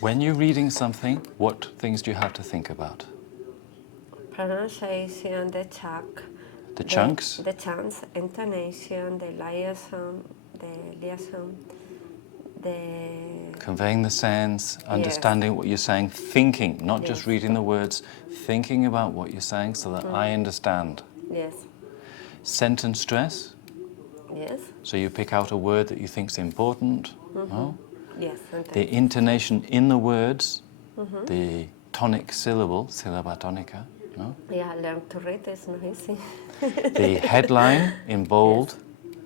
When you're reading something, what things do you have to think about? Pronunciation, the chunk. The chunks? The chunks, intonation, the liaison, the... Conveying the sense, understanding what you're saying, thinking, not just reading the words, thinking about what you're saying so that I understand. Yes. Sentence stress. Yes. So you pick out a word that you think is important. No? Yes. The intonation in the words, the tonic syllable, syllaba tonica. No? Yeah, learn to read is not easy. The headline in bold.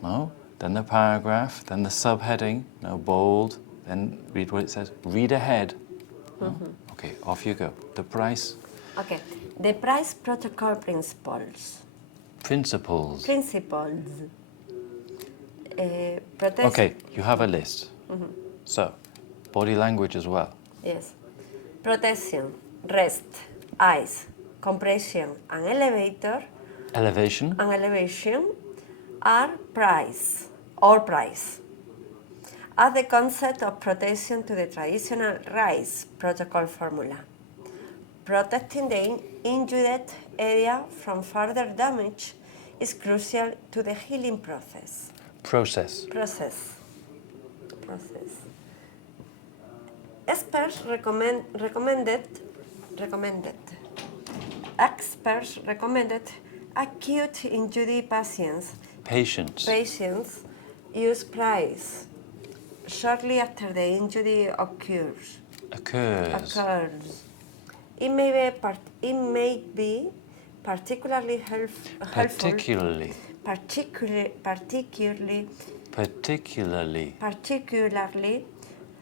No? Then the paragraph, then the subheading, no, bold, then read what it says. Read ahead. No? Okay, off you go. The price. Okay, the price protocol principles. Principles. Okay, you have a list. So, body language as well. Yes. Protection, rest, ice, compression, and elevator. Elevation. And elevation are price or price. Add the concept of protection to the traditional RISE protocol formula. Protecting the injured area from further damage is crucial to the healing process. Process. Experts recommended acute injury patients use price shortly after the injury occurs. It may be particularly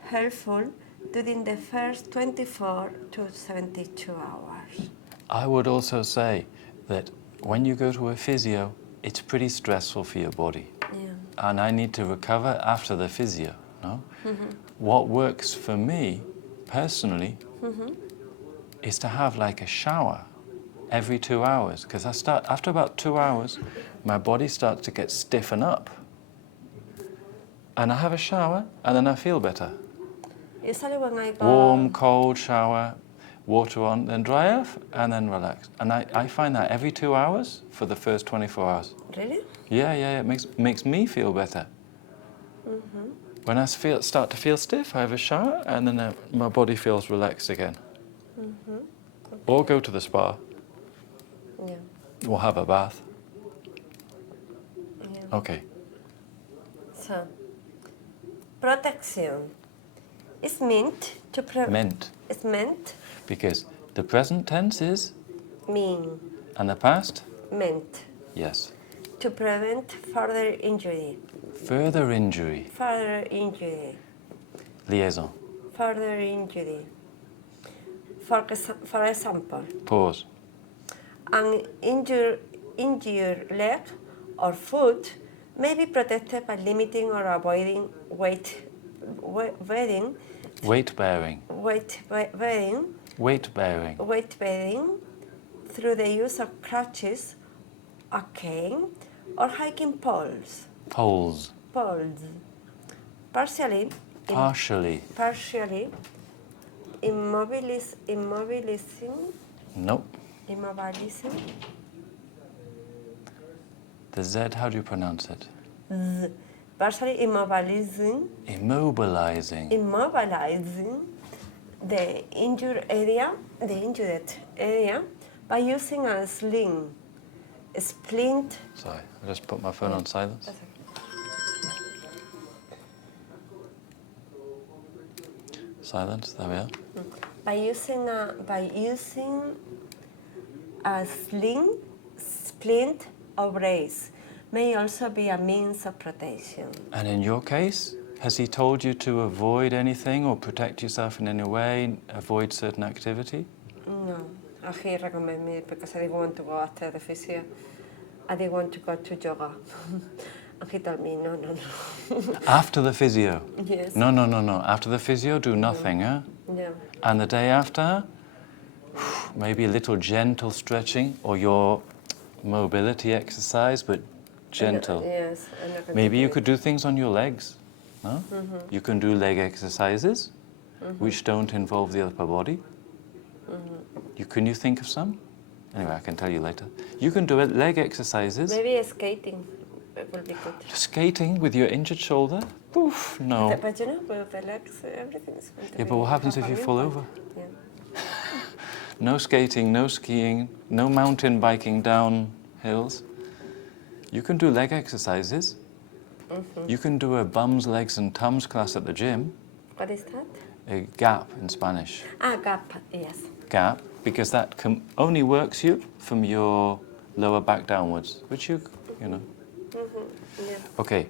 helpful during the first 24 to 72 hours. I would also say that when you go to a physio, it's pretty stressful for your body. Yeah. And I need to recover after the physio, no? What works for me, personally, is to have like a shower every 2 hours. Because after about 2 hours, my body starts to get stiffen up. And I have a shower, and then I feel better. Usually when I go... Warm, cold shower, water on, then dry off, and then relax. And I find that every 2 hours for the first 24 hours. Really? Yeah, it makes me feel better. When I start to feel stiff, I have a shower, and then my body feels relaxed again. Okay. Or go to the spa. Yeah. Or have a bath. Yeah. Okay. So, protection is meant to Meant. It's meant. Because the present tense is? Mean. And the past? Meant. Yes. To prevent further injury. Further injury. Liaison. Further injury. For example. Pause. An injured leg or foot may be protected by limiting or avoiding weight bearing through the use of crutches, a cane, or hiking poles. Partially immobilizing. Nope. Immobilizing. The Z, how do you pronounce it? Partially immobilizing the injured area by using a splint. Sorry, I just put my phone on silence. That's okay. Silence, there we are. By using a splint or brace may also be a means of protection. And in your case, has he told you to avoid anything or protect yourself in any way, avoid certain activity? No. He recommended me because I didn't want to go after the physio. I didn't want to go to yoga. And he told me, no. After the physio? Yes. No. After the physio, do nothing, huh? Yeah. And the day after, maybe a little gentle stretching or your mobility exercise, but gentle. Yes. Maybe you could do things on your legs, no? You can do leg exercises. which don't involve the upper body. Can you think of some? Anyway, I can tell you later. You can do leg exercises. Maybe skating will be good. Skating with your injured shoulder? Oof, no. But you know, with the legs, everything is going to Yeah, be but what happens if half you an fall impact. over? Yeah. No skating, no skiing, no mountain biking down hills. You can do leg exercises. You can do a bums, legs and tums class at the gym. What is that? A gap in Spanish. Gap, yes. Gap, because that only works you from your lower back downwards, which you know. Yeah. Okay.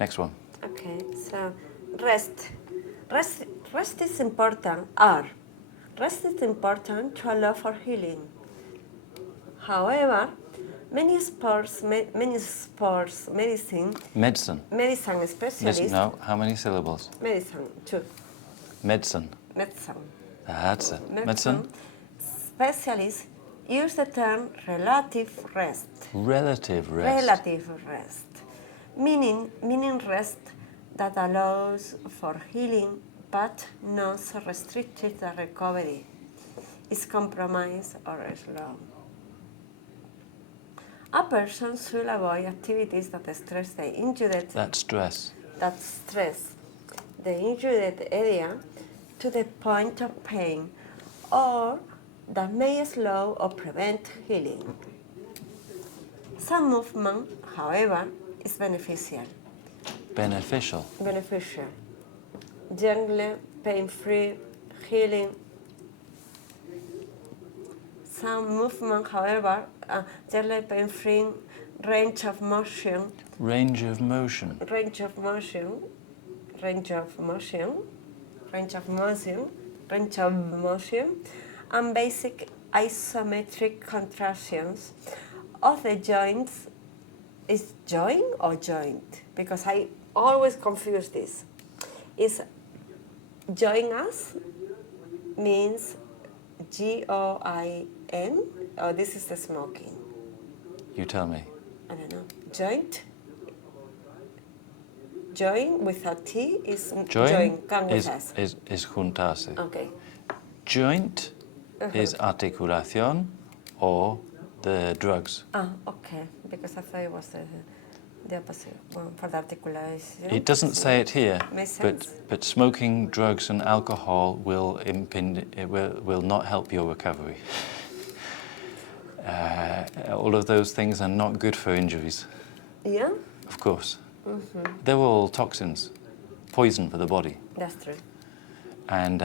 Next one. Okay, so rest. Rest is important. Rest is important to allow for healing. However, many sports medicine specialists. No, how many syllables? Medicine, two. Medicine. Medicine. That's it. Medicine. Specialists use the term relative rest. Relative rest. Relative rest, meaning rest that allows for healing but not so restricted the recovery, is compromised or slow. A person should avoid activities that stress the injured. That stress. That stress the injured area to the point of pain, or that may slow or prevent healing. Some movement, however, is beneficial. Beneficial. Beneficial. Gentle, pain-free, healing. Some movement, however, gentle, pain-free, range of motion. Range of motion. Range of motion. Range of motion. Range of motion. Range of motion. And basic isometric contractions of the joints. Is joint or joint? Because I always confuse this. Is join us means G-O-I-N, or this is the smoking? You tell me. I don't know. Joint? Join without T is join. Come with us. Is juntarse. Okay. Joint is articulacion or the drugs. Okay. Because I thought it was the opposite one for the articulation. It doesn't say it here, Makes but smoking, drugs, and alcohol will not help your recovery. All of those things are not good for injuries. Yeah. Of course. They're all toxins, poison for the body. That's true. And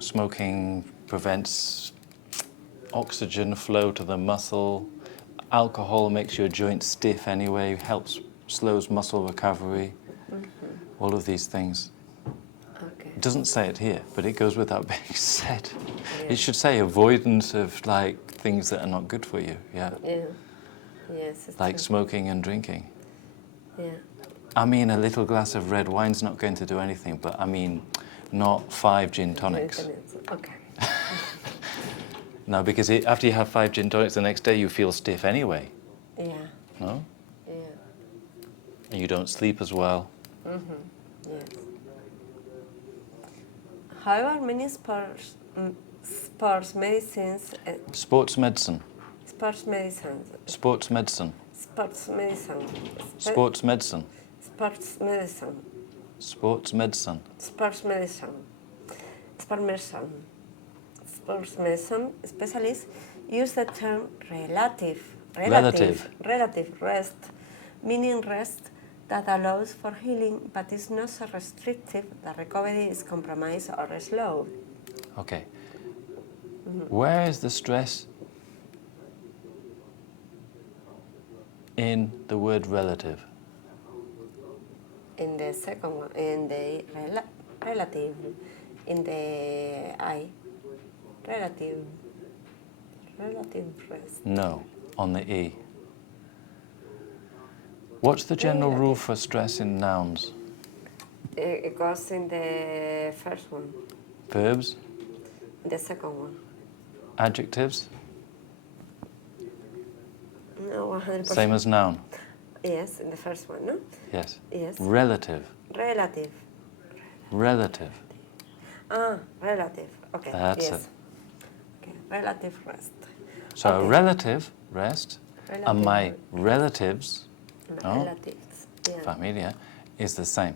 smoking prevents oxygen flow to the muscle. Alcohol makes your joint stiff anyway, slows muscle recovery. All of these things. Okay. It doesn't say it here, but it goes without being said. Yeah. It should say avoidance of things that are not good for you. Yeah. Yeah. Yes. It's Like true. smoking and drinking. Yeah. I mean, a little glass of red wine's not going to do anything, but I mean, not 5 gin tonics. Okay. No, because after you have 5 gin tonics, the next day you feel stiff anyway. Yeah. No? Yeah. And you don't sleep as well. Yes. However, many sports medicines, Sports medicine. sports medicines, Sports medicine. sports medicine, Sports medicine. sports medicine, Sports medicine. sports medicine, sports medicine specialists use the term relative rest, meaning rest that allows for healing but is not so restrictive that recovery is compromised or slow. Okay. Where is the stress in the word relative? In the second one, in the relative, in the I, relative rest. No, on the E. What's the general rule for stress in nouns? It goes in the first one, Verbs? the second one. Adjectives? No, 100%. Same as noun? Yes, in the first one, no? Yes. Yes. Relative. Relative. Relative. Ah, relative. Okay. That's yes. it. Okay. Relative rest. So Okay. relative rest, and my relatives, no? Relatives. Yeah. Familia, is the same.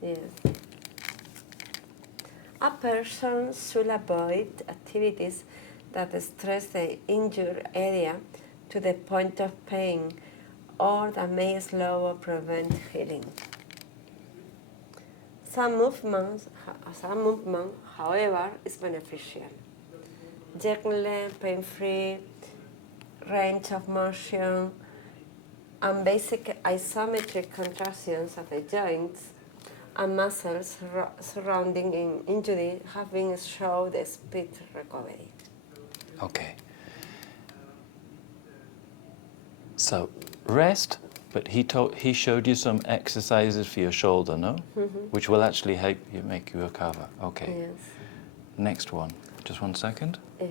Yes. A person should avoid activities that stress the injured area to the point of pain or that may slow or prevent healing. Some movement, however, is beneficial. Gentle, pain-free, range of motion, and basic isometric contractions of the joints and muscles surrounding an injury have been shown the speed recovery. Okay. So rest, but he showed you some exercises for your shoulder, no? Which will actually help you make you recover. Okay. Yes. Next one. Just 1 second. Yes.